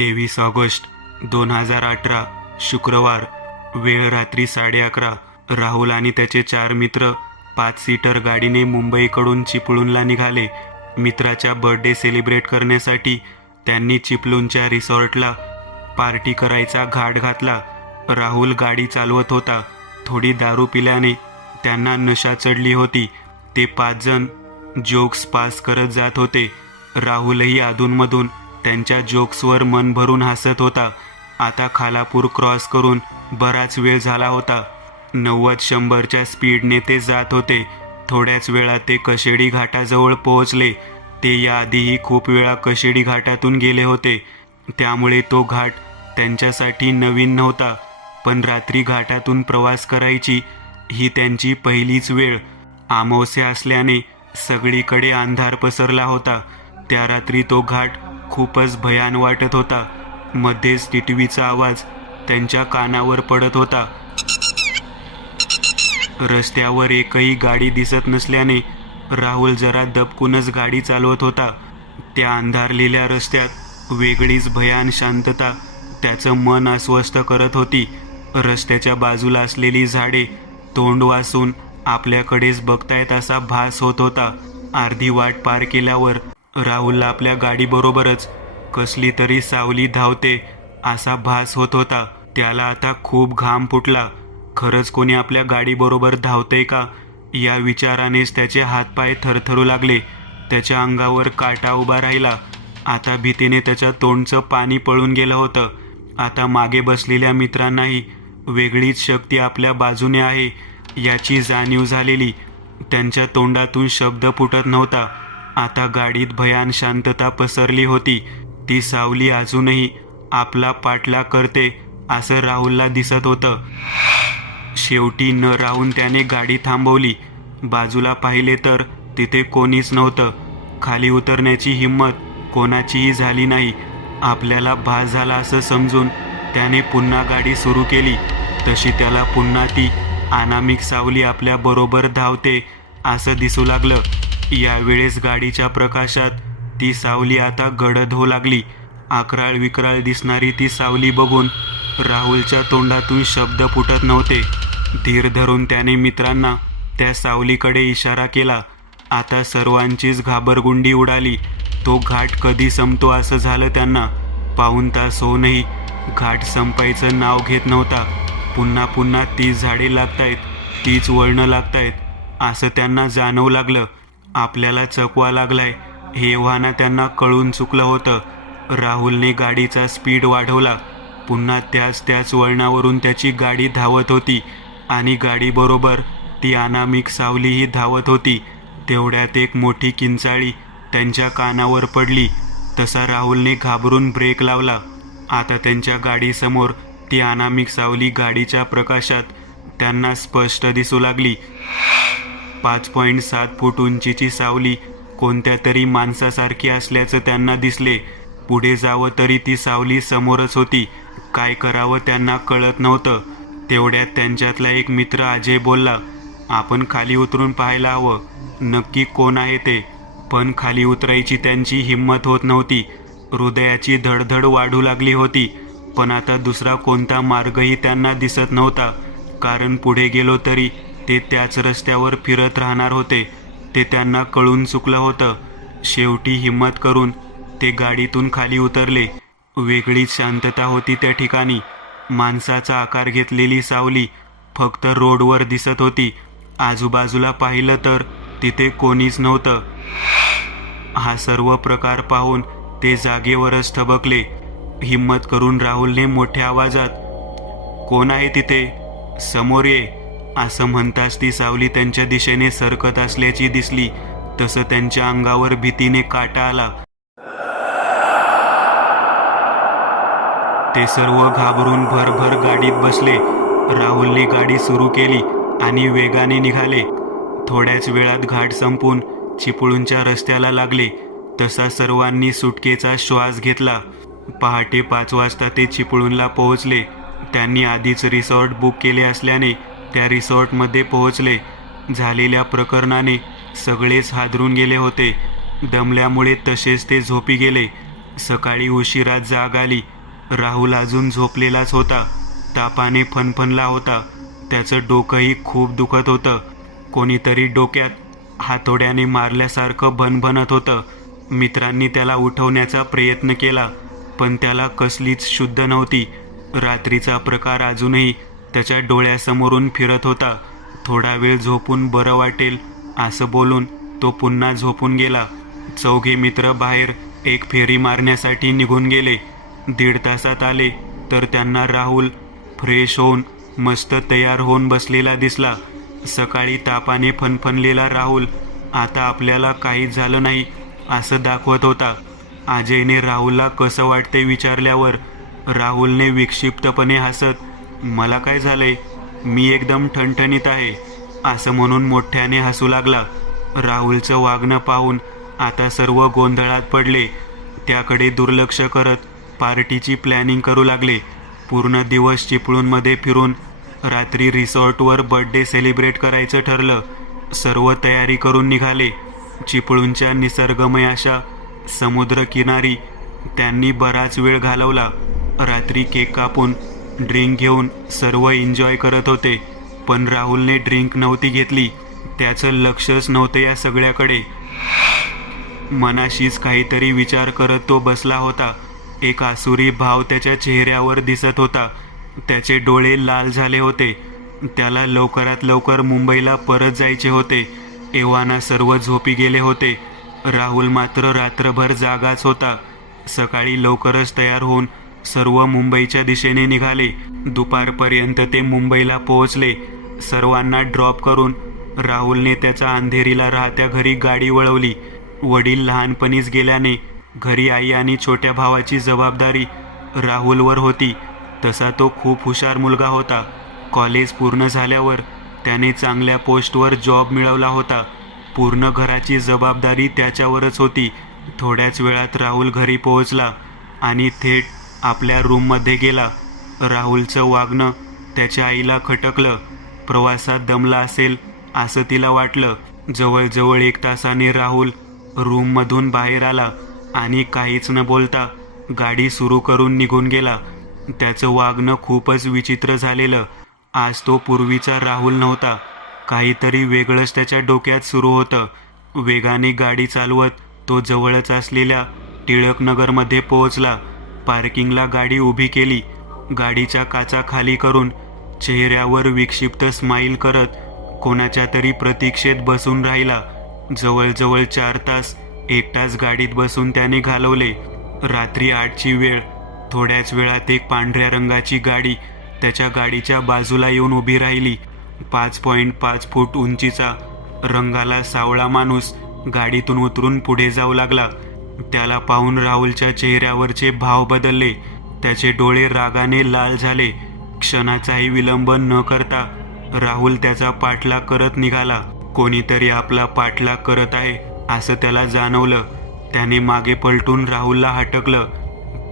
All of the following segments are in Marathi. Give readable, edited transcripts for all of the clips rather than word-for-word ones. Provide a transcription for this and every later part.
23 ऑगस्ट 2018 शुक्रवार. वेळ रात्री 11:30. राहुल आणि त्याचे 4 मित्र 5 सीटर गाडीने मुंबईकडून चिपळूणला निघाले. मित्राच्या बर्थडे सेलिब्रेट करण्यासाठी त्यांनी चिपळूणच्या रिसॉर्टला पार्टी करायचा घाट घातला. राहुल गाडी चालवत होता. थोडी दारू पिल्याने त्यांना नशा चढली होती. ते 5 जण जोक्स पास करत जात होते. राहुलही अधूनमधून त्यांच्या जोक्सवर मन भरून हसत होता. आता खालापूर क्रॉस करून बराच वेळ झाला होता. 90-100च्या स्पीडने ते जात होते. थोड्याच वेळात ते कशेडी घाटाजवळ पोहोचले. ते याआधीही खूप वेळा कशेडी घाटातून गेले होते, त्यामुळे तो घाट त्यांच्यासाठी नवीन नव्हता. पण रात्री घाटातून प्रवास करायची ही त्यांची पहिलीच वेळ. अमावस्या असल्याने सगळीकडे अंधार पसरला होता. त्या रात्री तो घाट खूपच भयान वाटत होता. मध्येच टिटवीचा आवाज त्यांच्या कानावर पडत होता. रस्त्यावर एकही गाडी दिसत नसल्याने राहुल जरा दबकूनच गाडी चालवत होता. त्या अंधारलेल्या रस्त्यात वेगळीच भयान शांतता त्याचं मन अस्वस्थ करत होती. रस्त्याच्या बाजूला असलेली झाडे तोंड वासून आपल्याकडेच बघतायत असा भास होत होता. अर्धी वाट पार केल्यावर राहुलला आपल्या गाडीबरोबरच कसली तरी सावली धावते असा भास होत होता. त्याला आता खूप घाम फुटला. खरंच कोणी आपल्या गाडीबरोबर धावतंय का या विचारानेच त्याचे हातपाय थरथरू लागले. त्याच्या अंगावर काटा उभा राहिला. आता भीतीने त्याच्या तोंडचं पाणी पळून गेलं होतं. आता मागे बसलेल्या मित्रांनाही वेगळीच शक्ती आपल्या बाजूने आहे याची जाणीव झालेली. त्यांच्या तोंडातून शब्द फुटत नव्हता. आता गाडीत भयान शांतता पसरली होती. ती सावली अजूनही आपला पाठलाग करते असं राहुलला दिसत होतं. शेवटी न राहून त्याने गाडी थांबवली. बाजूला पाहिले तर तिथे कोणीच नव्हतं. खाली उतरण्याची हिंमत कोणाचीही झाली नाही. आपल्याला भास झाला असं समजून त्याने पुन्हा गाडी सुरू केली. तशी त्याला पुन्हा ती अनामिक सावली आपल्या बरोबर धावते असं दिसू लागलं. यावेळेस गाडीच्या प्रकाशात ती सावली आता गडद होऊ लागली. अकराळ विक्राळ दिसणारी ती सावली बघून राहुलच्या तोंडातून शब्द फुटत नव्हते. धीर धरून त्याने मित्रांना त्या सावलीकडे इशारा केला. आता सर्वांचीच घाबरगुंडी उडाली. तो घाट कधी संपतो असं झालं त्यांना. पाऊण तास होऊनही घाट संपायचं नाव घेत नव्हता. पुन्हा पुन्हा तीच झाडे लागतायत, तीच वळणं लागतायत असं त्यांना जाणवू लागलं. आपल्याला चकवा लागलाय हे एव्हाना त्यांना कळून चुकलं होतं. राहुलने गाडीचा स्पीड वाढवला. पुन्हा त्याच वळणावरून त्याची गाडी धावत होती आणि गाडीबरोबर ती अनामिक सावलीही धावत होती. तेवढ्यात एक मोठी किंचाळी त्यांच्या कानावर पडली. तसा राहुलने घाबरून ब्रेक लावला. आता त्यांच्या गाडीसमोर ती अनामिक सावली गाडीच्या प्रकाशात त्यांना स्पष्ट दिसू लागली. 5.7 फूट उंचीची सावली कोणत्या तरी माणसासारखी असल्याचं त्यांना दिसले. पुढे जावं तरी ती सावली समोरच होती. काय करावं त्यांना कळत नव्हतं. तेवढ्यात त्यांच्यातला एक मित्र अजय बोलला, आपण खाली उतरून पाहायला हवं, नक्की कोण आहे ते. पण खाली उतरायची त्यांची हिंमत होत नव्हती. हृदयाची धडधड वाढू लागली होती. पण आता दुसरा कोणता मार्गही त्यांना दिसत नव्हता. कारण पुढे गेलो तरी ते त्याच रस्त्यावर फिरत राहणार होते. ते त्यांना कळून चुकलं होतं. शेवटी हिंमत करून ते गाडीतून खाली उतरले. वेगळीच शांतता होती त्या ठिकाणी. माणसाचा आकार घेतलेली सावली फक्त रोडवर दिसत होती. आजूबाजूला पाहिलं तर तिथे कोणीच नव्हतं. हा सर्व प्रकार पाहून ते जागेवरच थबकले. हिम्मत करून राहुलने मोठ्या आवाजात, कोण आहे तिथे, समोर ये असं म्हणताच ती सावली त्यांच्या दिशेने सरकत असल्याची दिसली. तसं त्यांच्या अंगावर भीतीने काटा आला. ते सर्व घाबरून भरभर गाडीत बसले. राहुलने गाडी सुरू केली आणि वेगाने निघाले. थोड्याच वेळात घाट संपून चिपळूणच्या रस्त्याला लागले. तसा सर्वांनी सुटकेचा श्वास घेतला. पहाटे 5 वाजता ते चिपळूणला पोहोचले. त्यांनी आधीच रिसॉर्ट बुक केले असल्याने त्या रिसॉर्टमध्ये पोहोचले. झालेल्या प्रकरणाने सगळेच हादरून गेले होते. दमल्यामुळे तसेच ते झोपी गेले. सकाळी उशिरा जाग आली. राहुल अजून झोपलेलाच होता. तापाने फणफणला होता. त्याचं डोकंही खूप दुखत होतं. कोणीतरी डोक्यात हातोड्याने मारल्यासारखं भणभणत होतं. मित्रांनी त्याला उठवण्याचा प्रयत्न केला, पण त्याला कसलीच शुद्ध नव्हती. रात्रीचा प्रकार अजूनही त्याच्या डोळ्यासमोरून फिरत होता. थोडा वेळ झोपून बरं वाटेल असं बोलून तो पुन्हा झोपून गेला. चौघे मित्र बाहेर एक फेरी मारण्यासाठी निघून गेले. 1.5 तासात आले तर त्यांना राहुल फ्रेश होऊन मस्त तयार होऊन बसलेला दिसला. सकाळी तापाने फणफणलेला राहुल आता आपल्याला काहीच झालं नाही असं दाखवत होता. अजयने राहुलला कसं वाटते विचारल्यावर राहुलने विक्षिप्तपणे हसत, मला काय झालंय, मी एकदम ठणठणीत आहे असं म्हणून मोठ्याने हसू लागला. राहुलचं वागणं पाहून आता सर्व गोंधळात पडले. त्याकडे दुर्लक्ष करत पार्टीची प्लॅनिंग करू लागले. पूर्ण दिवस चिपळूणमध्ये फिरून रात्री रिसॉर्टवर बर्थडे सेलिब्रेट करायचं ठरलं. सर्व तयारी करून निघाले. चिपळूणच्या निसर्गमय अशा समुद्रकिनारी त्यांनी बराच वेळ घालवला. रात्री केक कापून ड्रिंक घेऊन सर्व एन्जॉय करत होते. पण राहुलने ड्रिंक नव्हती घेतली. त्याचं लक्षच नव्हतं या सगळ्याकडे. मनाशीच काहीतरी विचार करत तो बसला होता. एक आसुरी भाव त्याच्या चेहऱ्यावर दिसत होता. त्याचे डोळे लाल झाले होते. त्याला लवकरात लवकर मुंबईला परत जायचे होते. एव्हाना सर्व झोपी गेले होते. राहुल मात्र रात्रभर जागाच होता. सकाळी लवकरच तयार होऊन सर्व मुंबईच्या दिशेने निघाले. दुपारपर्यंत ते मुंबईला पोहोचले. सर्वांना ड्रॉप करून राहुलने त्याच्या अंधेरीला राहत्या घरी गाडी वळवली. वडील लहानपणीच गेल्याने घरी आई आणि छोट्या भावाची जबाबदारी राहुलवर होती. तसा तो खूप हुशार मुलगा होता. कॉलेज पूर्ण झाल्यावर त्याने चांगल्या पोस्टवर जॉब मिळवला होता. पूर्ण घराची जबाबदारी त्याच्यावरच होती. थोड्याच वेळात राहुल घरी पोहोचला आणि थेट आपल्या रूममध्ये गेला. राहुलचं वागणं त्याच्या आईला खटकलं. प्रवासात दमला असेल असं तिला वाटलं. जवळजवळ 1 तासाने राहुल रूममधून बाहेर आला आणि काहीच न बोलता गाडी सुरू करून निघून गेला. त्याचं वागणं खूपच विचित्र झालेलं. आज तो पूर्वीचा राहुल नव्हता. काहीतरी वेगळंच त्याच्या डोक्यात सुरू होतं. वेगाने गाडी चालवत तो जवळच असलेल्या टिळकनगरमध्ये पोहोचला. पार्किंगला गाडी उभी केली. गाडीच्या काचा खाली करून चेहऱ्यावर विक्षिप्त स्माईल करत कोणाच्या तरी प्रतीक्षेत बसून राहिला. जवळजवळ 4 तास एकटाच गाडीत बसून त्याने घालवले. रात्री 8ची वेळ. थोड्याच वेळात एक पांढऱ्या रंगाची गाडी त्याच्या गाडीच्या बाजूला येऊन उभी राहिली. 5.5 फूट उंचीचा रंगाला सावळा माणूस गाडीतून उतरून पुढे जाऊ लागला. त्याला पाहून राहुलच्या चेहऱ्यावरचे भाव बदलले. त्याचे डोळे रागाने लाल झाले. क्षणाचाही विलंब न करता राहुल त्याचा पाठलाग करत निघाला. कोणीतरी आपला पाठलाग करत आहे असं त्याला जाणवलं. त्याने मागे पलटून राहुलला हटकलं.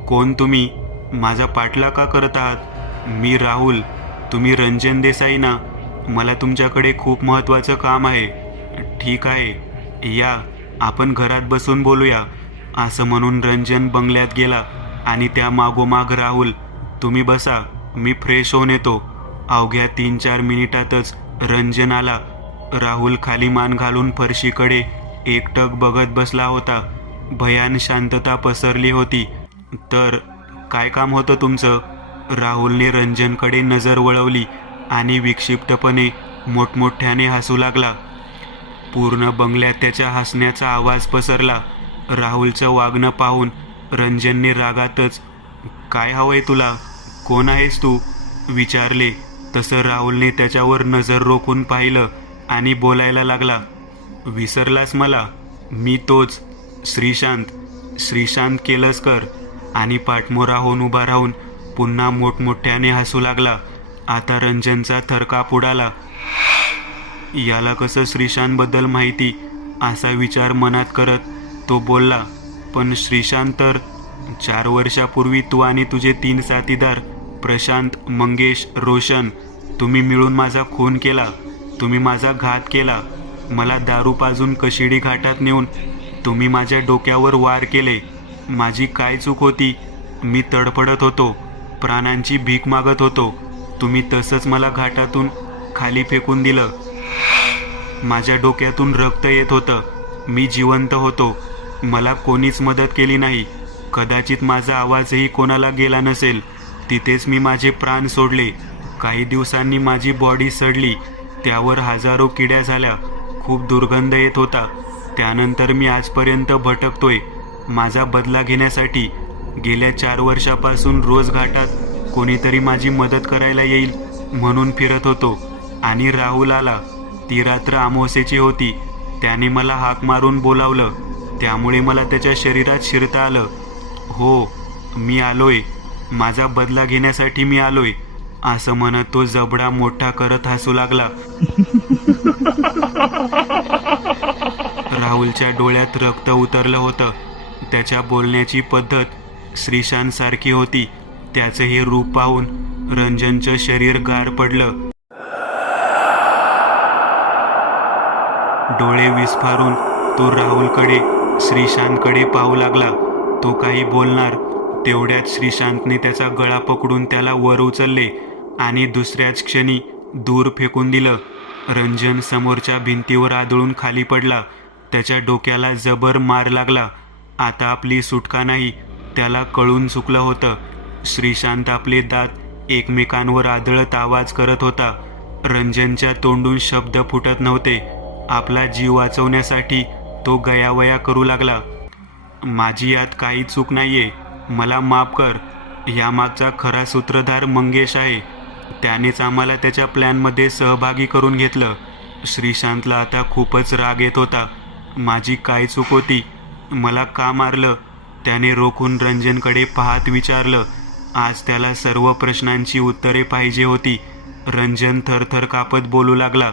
कोण तुम्ही? माझा पाठलाग का करत आहात? मी राहुल. तुम्ही रंजन देसाई ना? मला तुमच्याकडे खूप महत्त्वाचं काम आहे. ठीक आहे, या आपण घरात बसून बोलूया असं म्हणून रंजन बंगल्यात गेला आणि त्या मागोमाग राहुल. तुम्ही बसा, मी फ्रेश होऊन येतो. अवघ्या 3-4 मिनिटातच रंजन आला. राहुल खाली मान घालून फरशीकडे एकटक बघत बसला होता. भयान शांतता पसरली होती. तर काय काम होतं तुमचं? राहुलने रंजनकडे नजर वळवली आणि विक्षिप्तपणे मोठमोठ्याने हसू लागला. पूर्ण बंगल्यात त्याच्या हसण्याचा आवाज पसरला. राहुलचं वागणं पाहून रंजनने रागातच, काय हवंय तुला? कोण आहेस तू? विचारले. तसं राहुलने त्याच्यावर नजर रोखून पाहिलं आणि बोलायला लागला. विसरलास मला? मी तोच श्रीशांत केलसकर. आणि पाठमोरा होऊन उभा राहून पुन्हा मोठमोठ्याने हसू लागला. आता रंजनचा थरकाप उडाला. याला कसं श्रीशांतबद्दल माहिती असा विचार मनात करत तो बोलला. पण श्रीशांत तर 4 वर्षापूर्वी तू आणि तुझे 3 साथीदार प्रशांत, मंगेश, रोशन, तुम्ही मिळून माझा खून केला. तुम्ही माझा घात केला. मला दारू पाजून कशिडी घाटात नेऊन तुम्ही माझ्या डोक्यावर वार केले. माझी काय चूक होती? मी तडफडत होतो, प्राणांची भीक मागत होतो. तुम्ही तसंच मला घाटातून खाली फेकून दिलं. माझ्या डोक्यातून रक्त येत होतं. मी जिवंत होतो. मला कोणीच मदत केली नाही. कदाचित माझा आवाजही कोणाला गेला नसेल. तिथेच मी माझे प्राण सोडले. काही दिवसांनी माझी बॉडी सडली. त्यावर हजारो किड्या झाल्या. खूप दुर्गंध येत होता. त्यानंतर मी आजपर्यंत भटकतोय माझा बदला घेण्यासाठी. गेल्या 4 वर्षापासून रोज घाटात कोणीतरी माझी मदत करायला येईल म्हणून फिरत होतो. आणि राहुल आला. ती रात्र अमावास्येची होती. त्याने मला हाक मारून बोलावलं. त्यामुळे मला त्याच्या शरीरात शिरता आलं. हो, मी आलोय. माझा बदला घेण्यासाठी मी आलोय, असं म्हणत तो जबडा मोठा करत हसू लागला. राहुलच्या डोळ्यात रक्त उतरलं होतं. त्याच्या बोलण्याची पद्धत श्रीशांत सारखी होती. त्याचं हे रूप पाहून रंजनचं शरीर गार पडलं. डोळे विस्फारून तो राहुलकडे, श्रीशांतकडे पाहू लागला. तो काही बोलणार तेवढ्यात श्रीशांतने त्याचा गळा पकडून त्याला वर उचलले आणि दुसऱ्याच क्षणी दूर फेकून दिलं. रंजन समोरच्या भिंतीवर आदळून खाली पडला. त्याच्या डोक्याला जबर मार लागला. आता आपली सुटका नाही, त्याला कळून चुकलं होतं. श्रीशांत आपले दात एकमेकांवर आदळत आवाज करत होता. रंजनच्या तोंडून शब्द फुटत नव्हते. आपला जीव वाचवण्यासाठी तो गयावया करू लागला. माझी यात काही चूक नाहीये. मला माफ कर. यामागचा खरा सूत्रधार मंगेश आहे. त्यानेच आम्हाला त्याच्या प्लॅनमध्ये सहभागी करून घेतलं. श्रीशांतला आता खूपच राग येत होता. माझी काय चूक होती? मला का मारलं? त्याने रोखून रंजनकडे पाहत विचारलं. आज त्याला सर्व प्रश्नांची उत्तरे पाहिजे होती. रंजन थरथर कापत बोलू लागला.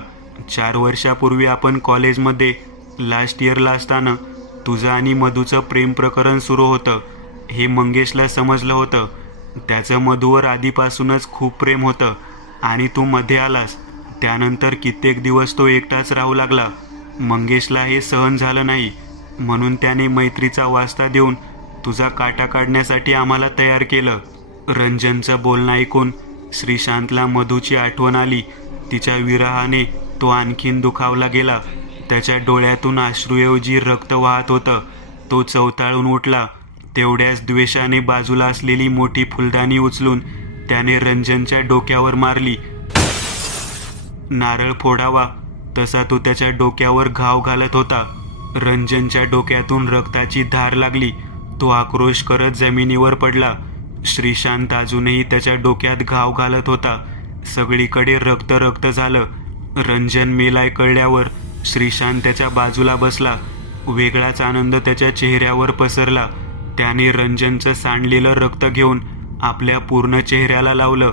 4 वर्षापूर्वी आपण कॉलेजमध्ये लास्ट इयरला असताना तुझं आणि मधूचं प्रेम प्रकरण सुरू होतं. हे मंगेशला समजलं होतं. त्याचं मधूवर आधीपासूनच खूप प्रेम होतं आणि तू मध्ये आलास. त्यानंतर कित्येक दिवस तो एकटाच राहू लागला. मंगेशला हे सहन झालं नाही, म्हणून त्याने मैत्रीचा वास्ता देऊन तुझा काटा काढण्यासाठी आम्हाला तयार केलं. रंजनचं बोलणं ऐकून श्रीशांतला मधूची आठवण आली. तिच्या विरहाने तो आणखीन दुखावला गेला. त्याच्या डोळ्यातून अश्रूऐवजी रक्त वाहत होतं. तो चवताळून उठला. तेवढ्याच द्वेषाने बाजूला असलेली मोठी फुलदाणी उचलून त्याने रंजनच्या डोक्यावर मारली. नारळ फोडावा तसा तो त्याच्या डोक्यावर घाव घालत होता. रंजनच्या डोक्यातून रक्ताची धार लागली. तो आक्रोश करत जमिनीवर पडला. श्रीशांत अजूनही त्याच्या डोक्यात घाव घालत होता. सगळीकडे रक्त रक्त झालं. रंजन मेलाय कळल्यावर श्रीशांत त्याच्या बाजूला बसला. वेगळाच आनंद त्याच्या चेहऱ्यावर पसरला. त्याने रंजनचं सांडलेलं रक्त घेऊन आपल्या पूर्ण चेहऱ्याला लावलं.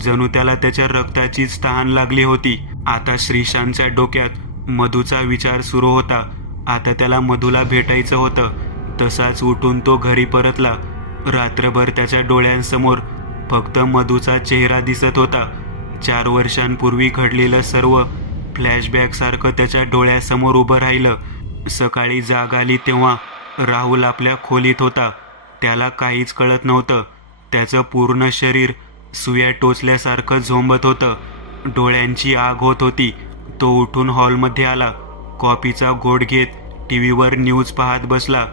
जणू त्याला त्याच्या रक्ताचीच तहान लागली होती. आता श्रीशांतच्या डोक्यात मधूचा विचार सुरू होता. आता त्याला मधूला भेटायचं होतं. तसाच उठून तो घरी परतला. रात्रभर त्याच्या डोळ्यांसमोर फक्त मधूचा चेहरा दिसत होता. 4 वर्षांपूर्वी घडलेलं सर्व फ्लॅशबॅकसारखं त्याच्या डोळ्यासमोर उभं राहिलं. सकाळी जाग आली तेव्हा राहुल आपल्या खोलीत होता. त्याला काहीच कळत नव्हतं. त्याचं पूर्ण शरीर सुया टोचल्यासारखं झोंबत होतं. डोळ्यांची आग होत होती. तो उठून हॉलमध्ये आला. कॉफीचा घोट घेत टीव्हीवर न्यूज पाहत बसला.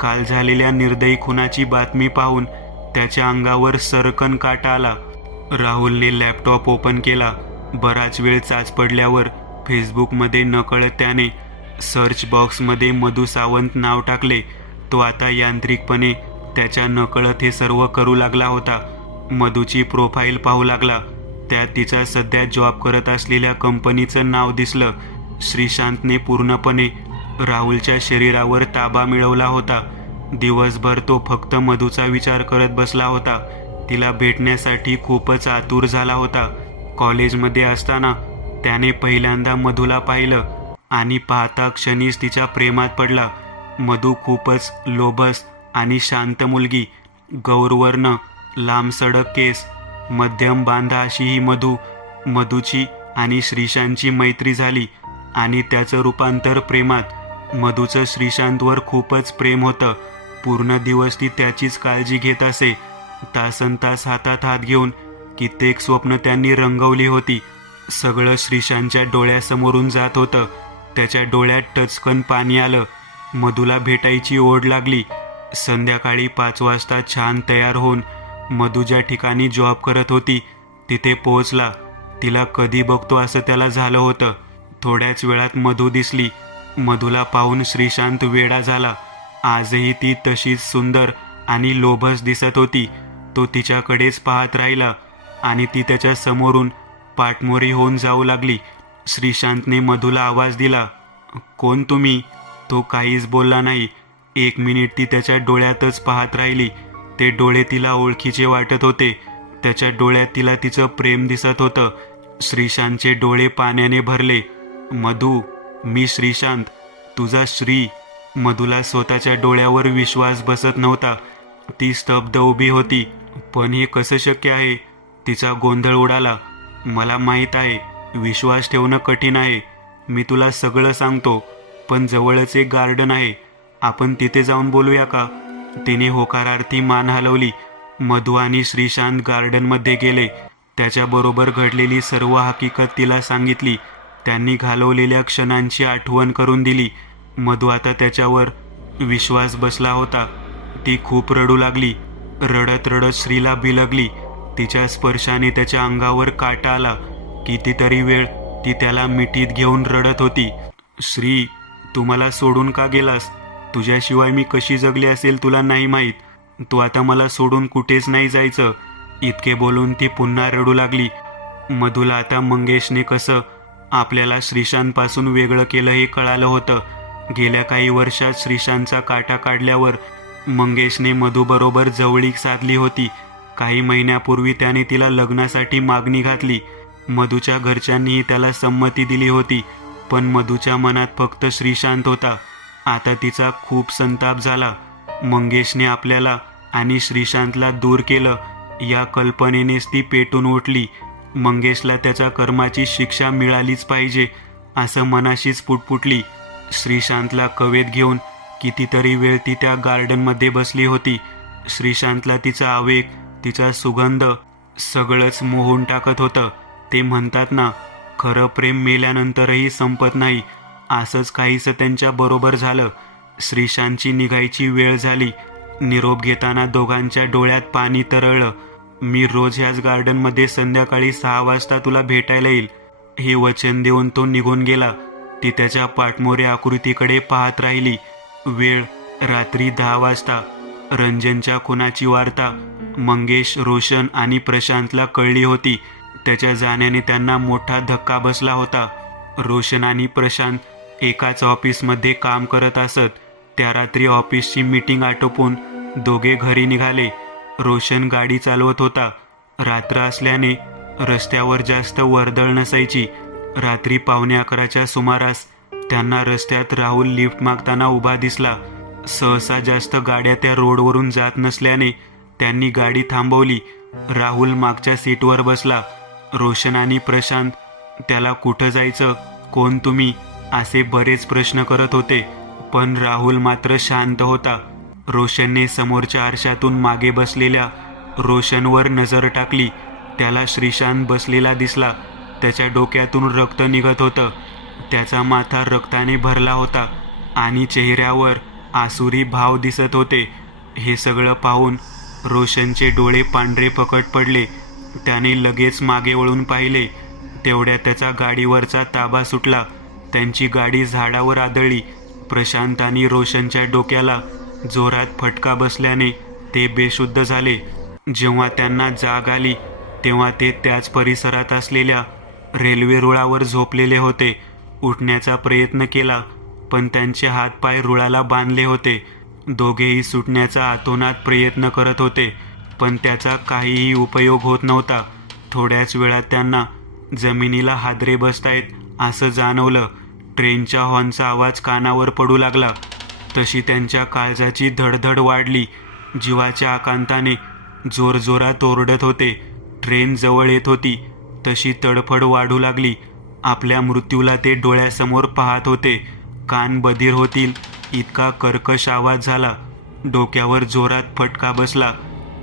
काल झालेल्या निर्दयी खुनाची बातमी पाहून त्याच्या अंगावर सरकन काटा आला. राहुलने लॅपटॉप ओपन केला. बराच वेळ चाच पडल्यावर फेसबुकमध्ये नकळत त्याने सर्च बॉक्समध्ये मधू सावंत नाव टाकले. तो आता यांत्रिकपणे त्याच्या नकळत हे सर्व करू लागला होता. मधूची प्रोफाईल पाहू लागला. त्यात तिचा सध्या जॉब करत असलेल्या कंपनीचं नाव दिसलं. श्रीशांतने पूर्णपणे राहुलच्या शरीरावर ताबा मिळवला होता. दिवसभर तो फक्त मधूचा विचार करत बसला होता. तिला भेटण्यासाठी खूपच आतुर झाला होता. कॉलेजमध्ये असताना त्याने पहिल्यांदा मधूला पाहिलं आणि पाहता क्षणीच तिच्या प्रेमात पडला. मधू खूपच लोभस आणि शांत मुलगी. गौरवर्ण, लांब सडक केस, मध्यम बांधा अशी ही मधूची आणि श्रीशांतची मैत्री झाली आणि त्याचं रूपांतर प्रेमात. मधूचं श्रीशांतवर खूपच प्रेम होतं. पूर्ण दिवस ती त्याचीच काळजी घेत असे. तासनतास हातात हात घेऊन कित्येक स्वप्न त्यांनी रंगवली होती. सगळं श्रीशांतच्या डोळ्यासमोरून जात होतं. त्याच्या डोळ्यात टचकन पाणी आलं. मधूला भेटायची ओढ लागली. संध्याकाळी 5 वाजता छान तयार होऊन मधू ज्या ठिकाणी जॉब करत होती तिथे पोहोचला. तिला कधी बघतो असं त्याला झालं होतं. थोड्याच वेळात मधू दिसली. मधूला पाहून श्रीशांत वेडा झाला. आजही ती तशीच सुंदर आणि लोभस दिसत होती. तो तिच्याकडेच पाहत राहिला आणि ती त्याच्या समोरून पाठमोरी होऊन जाऊ लागली. श्रीशांतने मधूला आवाज दिला, कोण तुम्ही? तो काहीच बोलला नाही. 1 मिनिट ती त्याच्या डोळ्यातच पाहत राहिली. ते डोळे तिला ओळखीचे वाटत होते. त्याच्या डोळ्यात तिला तिचं प्रेम दिसत होतं. श्रीशांतचे डोळे पाण्याने भरले. मधू, मी श्रीशांत, तुझा श्री. मधूला स्वतःच्या डोळ्यावर विश्वास बसत नव्हता. ती स्तब्ध उभी होती. पण हे कसं शक्य आहे? तिचा गोंधळ उडाला. मला माहीत आहे, विश्वास ठेवणं कठीण आहे. मी तुला सगळं सांगतो. पण जवळच एक गार्डन आहे, आपण तिथे जाऊन बोलूया का? तिने होकारार्थी मान हलवली. मधू आणि श्रीशांत गार्डनमध्ये गेले. त्याच्याबरोबर घडलेली सर्व हकीकत तिला सांगितली. त्यांनी घालवलेल्या क्षणांची आठवण करून दिली. मधू आता त्याच्यावर विश्वास बसला होता. ती खूप रडू लागली. रडत रडत श्रीला बिलगली. तिच्या स्पर्शाने त्याच्या अंगावर काटा आला. कितीतरी वेळ ती त्याला मिठीत घेऊन रडत होती. श्री, तू मला सोडून का गेलास? तुझ्याशिवाय मी कशी जगली असेल तुला नाही माहीत. तू आता मला सोडून कुठेच नाही जायचं. इतके बोलून ती पुन्हा रडू लागली. मधूला आता मंगेशने कसं आपल्याला श्रीशांतपासून वेगळं केलं हे कळालं होतं. गेल्या काही वर्षात श्रीशांतचा काटा काढल्यावर मंगेशने मधूबरोबर जवळीक साधली होती. काही महिन्यापूर्वी त्याने तिला लग्नासाठी मागणी घातली. मधूच्या घरच्यांनीही त्याला संमती दिली होती. पण मधूच्या मनात फक्त श्रीशांत होता. आता तिचा खूप संताप झाला. मंगेशने आपल्याला आणि श्रीशांतला दूर केलं या कल्पनेनेच ती पेटून उठली. मंगेशला त्याच्या कर्माची शिक्षा मिळालीच पाहिजे असं मनाशीच पुटपुटली. श्रीशांतला कवेत घेऊन कितीतरी वेळ ती त्या गार्डनमध्ये बसली होती. श्रीशांतला तिचा आवेग, तिचा सुगंध सगळंच मोहून टाकत होतं. ते म्हणतात ना, खरं प्रेम मेल्यानंतरही संपत नाही. असंच काहीसं त्यांच्या बरोबर झालं. श्रीशांतची निघायची वेळ झाली. निरोप घेताना दोघांच्या डोळ्यात पाणी तरळलं. मी रोज ह्याच गार्डनमध्ये संध्याकाळी 6 वाजता तुला भेटायला येईल, हे वचन देऊन तो निघून गेला. ती त्याच्या पाठमोऱ्या आकृतीकडे पाहत राहिली. वेळ रात्री 10 वाजता. रंजनच्या खुनाची वार्ता मंगेश, रोशन आणि प्रशांतला कळली होती. त्याच्या जाण्याने त्यांना मोठा धक्का बसला होता. रोशन आणि प्रशांत एकाच ऑफिसमध्ये काम करत असत. त्या रात्री ऑफिसची मीटिंग आटोपून दोघे घरी निघाले. रोशन गाडी चालवत होता. रात्र असल्याने रस्त्यावर जास्त वर्दळ नसायची. रात्री 11:15च्या सुमारास त्यांना रस्त्यात राहुल लिफ्ट मागताना उभा दिसला. सहसा जास्त गाड्या त्या रोडवरून जात नसल्याने त्यांनी गाडी थांबवली. राहुल मागच्या सीटवर बसला. रोशन आणि प्रशांत त्याला कुठं जायचं, कोण तुम्ही, असे बरेच प्रश्न करत होते. पण राहुल मात्र शांत होता. रोशनने समोरच्या आरशातून मागे बसलेल्या रोशनवर नजर टाकली. त्याला श्रीशांत बसलेला दिसला. त्याच्या डोक्यातून रक्त निघत होतं. त्याचा माथा रक्ताने भरला होता आणि चेहऱ्यावर आसुरी भाव दिसत होते. हे सगळं पाहून रोशनचे डोळे पांढरे फकट पडले. त्याने लगेच मागे वळून पाहिले. तेवढ्यात त्याचा गाडीवरचा ताबा सुटला. त्यांची गाडी झाडावर आदळली. प्रशांत आणि रोशनच्या डोक्याला जोरात फटका बसल्याने ते बेशुद्ध झाले. जेव्हा त्यांना जाग आली तेव्हा ते त्याच परिसरात असलेल्या रेल्वे रुळावर झोपलेले होते. उठण्याचा प्रयत्न केला पण त्यांचे हातपाय रुळाला बांधले होते. दोघेही सुटण्याचा आतोनात प्रयत्न करत होते पण त्याचा काहीही उपयोग होत नव्हता. थोड्याच वेळात त्यांना जमिनीला हादरे बसतायत असं जाणवलं. ट्रेनच्या हॉर्नचा आवाज कानावर पडू लागला. तशी त्यांच्या काळजाची धडधड वाढली. जीवाच्या आकांताने जोरजोरात ओरडत होते. ट्रेन जवळ येत होती तशी तडफड वाढू लागली. आपल्या मृत्यूला ते डोळ्यासमोर पाहत होते. कान बधीर होतील इतका कर्कश आवाज झाला. डोक्यावर जोरात फटका बसला.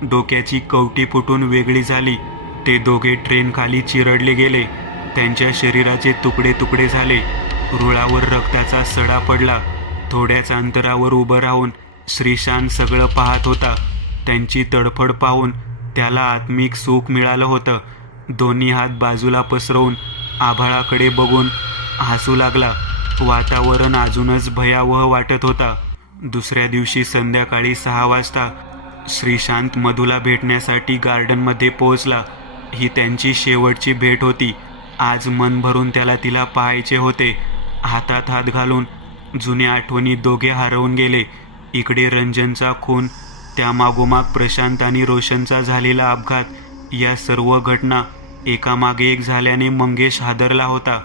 डोक्याची कवटी फुटून वेगळी झाली. ते दोघे ट्रेन खाली चिरडले गेले. त्यांच्या शरीराचे तुकडे तुकडे झाले. रुळावर रक्ताचा सडा पडला. थोड्याच अंतरावर उभं राहून श्रीशांत सगळं पाहत होता. त्यांची तडफड पाहून त्याला आत्मिक सुख मिळालं होतं. दोन्ही हात बाजूला पसरवून आभाळाकडे बघून हसू लागला. वातावरण अजूनच भयावह वाटत होता. दुसऱ्या दिवशी संध्याकाळी 6 वाजता श्रीशांत मधूला भेटण्यासाठी गार्डनमध्ये पोहोचला. ही त्यांची शेवटची भेट होती. आज मन भरून त्याला तिला पाहायचे होते. हातात हात घालून जुन्या आठवणी दोघे हरवून गेले. इकडे रंजनचा खून, त्यामागोमाग प्रशांत आणि रोशनचा झालेला अपघात, या सर्व घटना एकामागे एक झाल्याने मंगेश हादरला होता.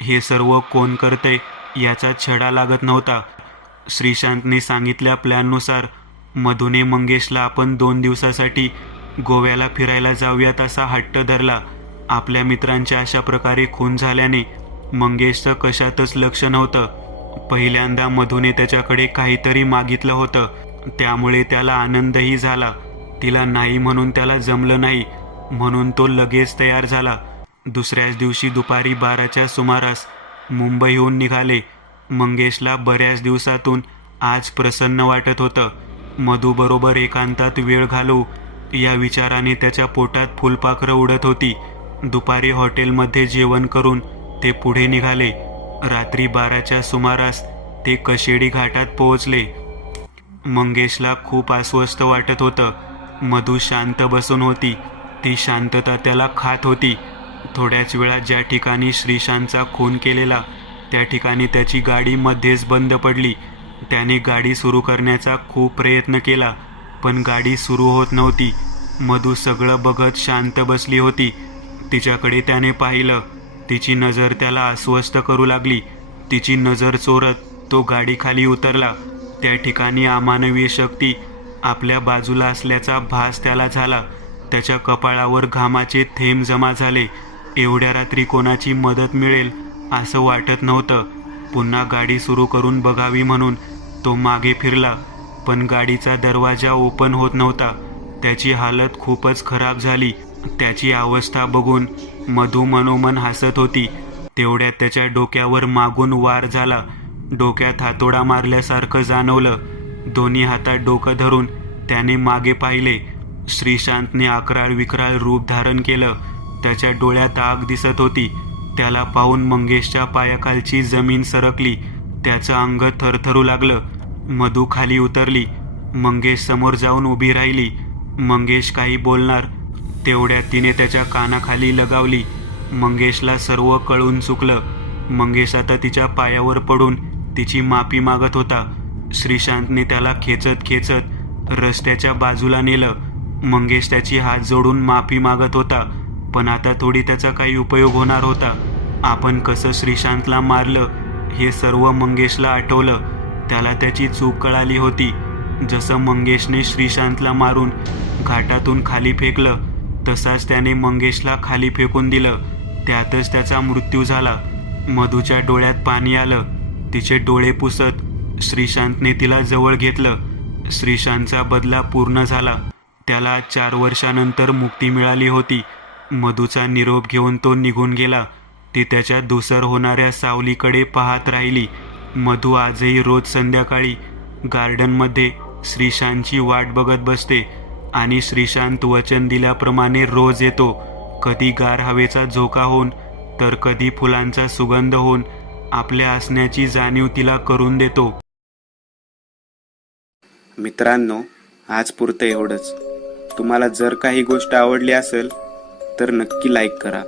हे सर्व कोण करते याचा छडा लागत नव्हता. श्रीशांतने सांगितल्या प्लॅननुसार मधूने मंगेशला आपण 2 दिवसासाठी गोव्याला फिरायला जाऊयात असा हट्ट धरला. आपल्या मित्रांच्या अशा प्रकारे खून झाल्याने मंगेशचं कशातच लक्ष नव्हतं. पहिल्यांदा मधूने त्याच्याकडे काहीतरी मागितलं होतं, त्यामुळे त्याला आनंदही झाला. तिला नाही म्हणून त्याला जमलं नाही, म्हणून तो लगेच तयार झाला. दुसऱ्याच दिवशी दुपारी 12च्या सुमारास मुंबईहून निघाले. मंगेशला बऱ्याच दिवसातून आज प्रसन्न वाटत होतं. मधूबरोबर एकांतात वेळ घालवू या विचाराने त्याच्या पोटात फुलपाखरं उडत होती. दुपारी हॉटेलमध्ये जेवण करून ते पुढे निघाले. रात्री 12च्या सुमारास ते कशेडी घाटात पोहोचले. मंगेशला खूप अस्वस्थ वाटत होतं. मधू शांत बसून होती. ती शांतता त्याला खात होती. थोड्याच वेळात ज्या ठिकाणी श्रीशांतचा खून केलेला त्या ठिकाणी त्याची गाडी मध्येच बंद पडली. त्याने गाडी सुरू करण्याचा खूप प्रयत्न केला, पण गाडी सुरू होत नव्हती. मधू सगळं बघत शांत बसली होती. तिच्याकडे त्याने पाहिलं. तिची नजर त्याला अस्वस्थ करू लागली. तिची नजर चोरत तो गाडीखाली उतरला. त्या ठिकाणी अमानवीय शक्ती आपल्या बाजूला असल्याचा भास त्याला झाला. त्याच्या कपाळावर घामाचे थेंब जमा झाले. एवढ्या रात्री कोणाची मदत मिळेल असं वाटत नव्हतं. पुन्हा गाडी सुरू करून बघावी म्हणून तो मागे फिरला, पण गाडीचा दरवाजा ओपन होत नव्हता. त्याची हालत खूपच खराब झाली. त्याची अवस्था बघून मधू मनोमन हसत होती. तेवढ्यात त्याच्या डोक्यावर मागून वार झाला. डोक्यात हातोडा मारल्यासारखं जाणवलं. दोन्ही हातात डोकं धरून त्याने मागे पाहिले. श्रीशांतने अकराळ विक्राळ रूप धारण केलं. त्याच्या डोळ्यात आग दिसत होती. त्याला पाहून मंगेशच्या पायाखालची जमीन सरकली. त्याचं अंग थरथरू लागलं. मधू खाली उतरली. मंगेश समोर जाऊन उभी राहिली. मंगेश काही बोलणार तेवढ्यात तिने त्याच्या कानाखाली लगावली. मंगेशला सर्व कळून चुकलं. मंगेश आता तिच्या पायावर पडून तिची माफी मागत होता. श्रीशांतने त्याला खेचत खेचत रस्त्याच्या बाजूला नेलं. मंगेश त्याची हात जोडून माफी मागत होता, पण आता थोडी त्याचा काही उपयोग होणार होता. आपण कसं श्रीशांतला मारलं हे सर्व मंगेशला आठवलं. त्याला त्याची चूक कळाली होती. जसं मंगेशने श्रीशांतला मारून घाटातून खाली फेकलं, तसाच त्याने मंगेशला खाली फेकून दिलं. त्यातच त्याचा मृत्यू झाला. मधूच्या डोळ्यात पाणी आलं. तिचे डोळे पुसत श्रीशांतने तिला जवळ घेतलं. श्रीशांतचा बदला पूर्ण झाला. त्याला 4 वर्षानंतर मुक्ती मिळाली होती. मधूचा निरोप घेऊन तो निघून गेला. ती त्याच्या धुसर होणाऱ्या सावलीकडे पाहत राहिली. मधू आजही रोज संध्याकाळी गार्डनमध्ये श्रीशांतची वाट बघत बसते आणि श्रीशांत वचन दिल्याप्रमाणे रोज येतो. कधी गार हवेचा झोका होऊन तर कधी फुलांचा सुगंध होऊन आपल्या असण्याची जाणीव तिला करून देतो. मित्रांनो, आज पुरतं एवढंच. तुम्हाला जर काही गोष्ट आवडली असेल तर नक्की लाईक करा.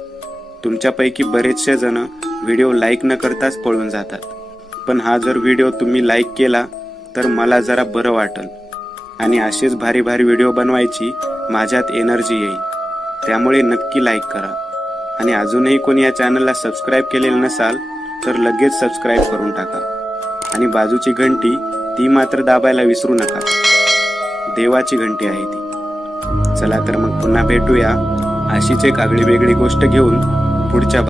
तुमच्यापैकी बरेचसे जण व्हिडिओ लाईक न करताच पळून जातात, पण हा जर व्हिडिओ तुम्ही लाईक केला तर मला जरा बरं वाटेल आणि असेच भारी भारी व्हिडिओ बनवायची माझ्यात एनर्जी येईल. त्यामुळे नक्की लाईक करा. आणि अजूनही कोणी या चॅनलला सबस्क्राईब केलेलं नसाल तर लगेच सबस्क्राईब करून टाका. आणि बाजूची घंटी ती मात्र दाबायला विसरू नका. देवाची घंटी आहे ती. चला तर मग पुन्हा भेटूया अशीच एक आगळी वेगळी गोष्ट घेऊन पुढच्या